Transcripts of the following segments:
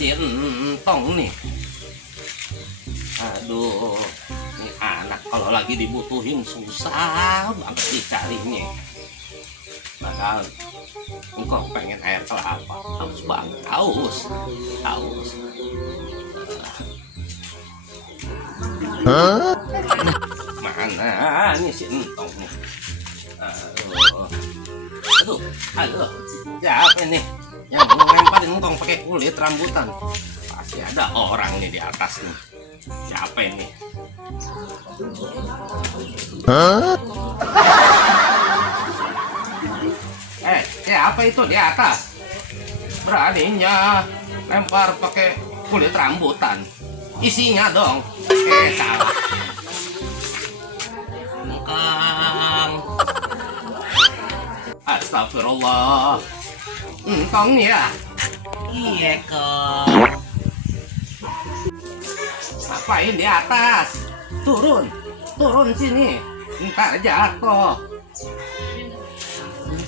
si Entong nih. Aduh, ini anak kalau lagi dibutuhin susah banget dicarinya. Padahal engkau pengen air kelapa, haus banget, haus. Mana nih si Entong nih? Aduh, siapa nih yang ngelemparin engkong pakai kulit rambutan? Pasti ada orang nih di atas nih. Siapa ini? Siapa itu di atas? Beraninya lempar pakai kulit rambutan. Isinya dong. Salah. Engkang. Astagfirullah. Entong ya? Iya kok. Ngapain di atas? Turun sini. Ntar jatuh.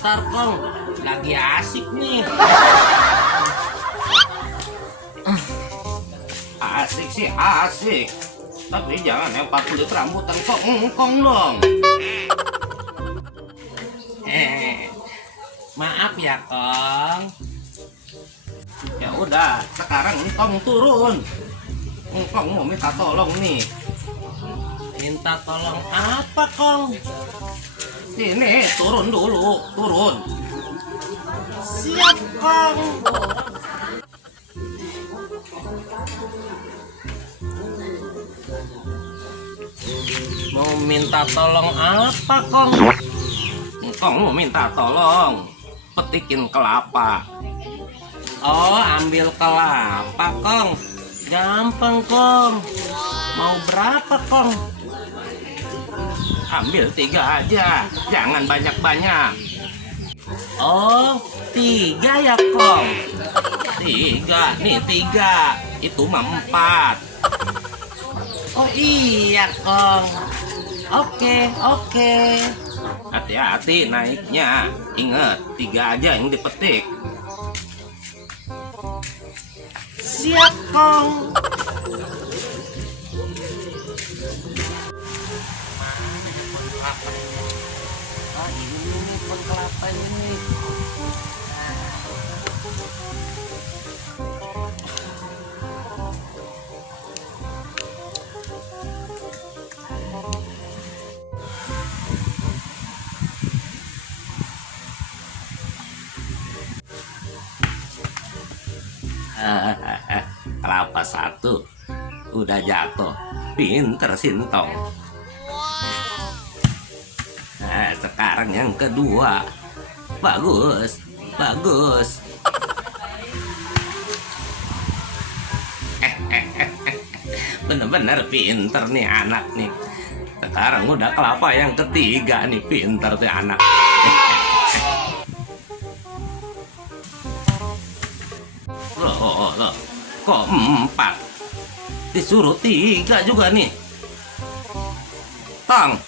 Ntar kong, lagi asik nih. Asik sih asik. Tapi jangan lempar kulit rambutan kong dong. Maaf ya kong. Ya udah, sekarang engkong turun. Engkong mau minta tolong nih. Minta tolong apa kong? Sini, turun dulu, turun. Siap kong. Mau minta tolong apa kong? Engkong mau minta tolong petikin kelapa. Oh, ambil kelapa kong. Gampang kong. Mau berapa kong? Ambil 3 aja, jangan banyak-banyak. Oh, 3 ya kong. 3, nih 3. Itu mah 4. Oh iya kong. Oke. Hati-hati naiknya. Ingat, 3 aja yang dipetik. Siap kong. Oh ini pohon kelapa ini. Kelapa 1 udah jatuh. Pinter Sintong. Sekarang yang kedua. Bagus. Bener-bener pinter nih anak nih. Sekarang udah kelapa yang ketiga nih. Pinter tuh anak. Loh, kok 4? Disuruh 3 juga nih. Tong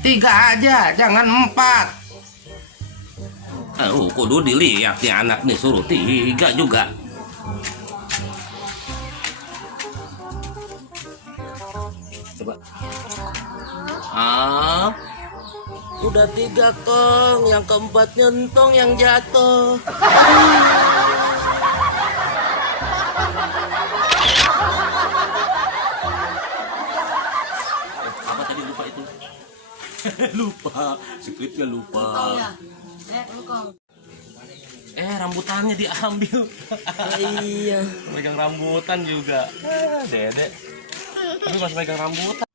3 aja, jangan 4. Kudu dilihat nih anak nih, suruh 3 juga. Coba. Udah 3 kong, yang keempat nyentong yang jatuh. Apa tadi lupa itu? Lupa, skripnya lupa. Rambutannya diambil. Iya. Megang rambutan juga. Dedek. Tapi masih megang rambutan.